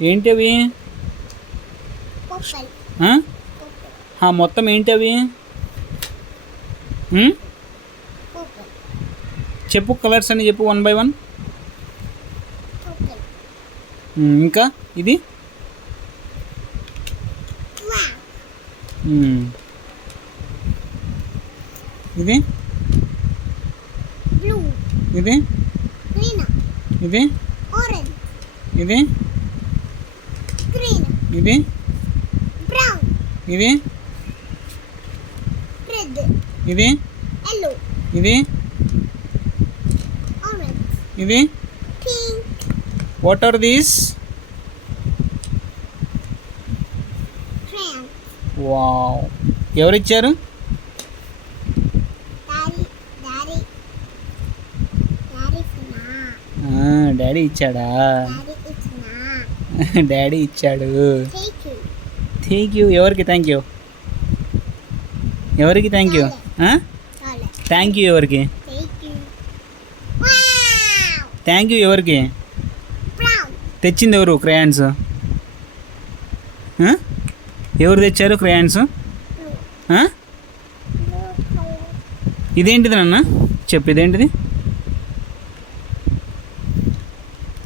ఏంటి అవి? మొత్తం ఏంటి అవి? చెప్పు, కలర్స్ అని చెప్పు 1 by 1. ఇంకా ఇది ఇది ఇది ఇది ఇది ఇది ఇది ఇది ఇది ఇది. What are these? వావ్, ఎవరిచ్చారు? డాడీ ఇచ్చాడా? డాడీ ఇచ్చాడు. Thank you. ఎవరికి థ్యాంక్ యూ? ఎవరికి థ్యాంక్ యూ? థ్యాంక్ యూ ఎవరికి? థ్యాంక్ యూ ఎవరికి? తెచ్చింది ఎవరు? క్రయాన్స్ ఎవరు తెచ్చారు క్రయాన్స్? ఇదేంటిది నాన్న? చెప్పు, ఇదేంటిది?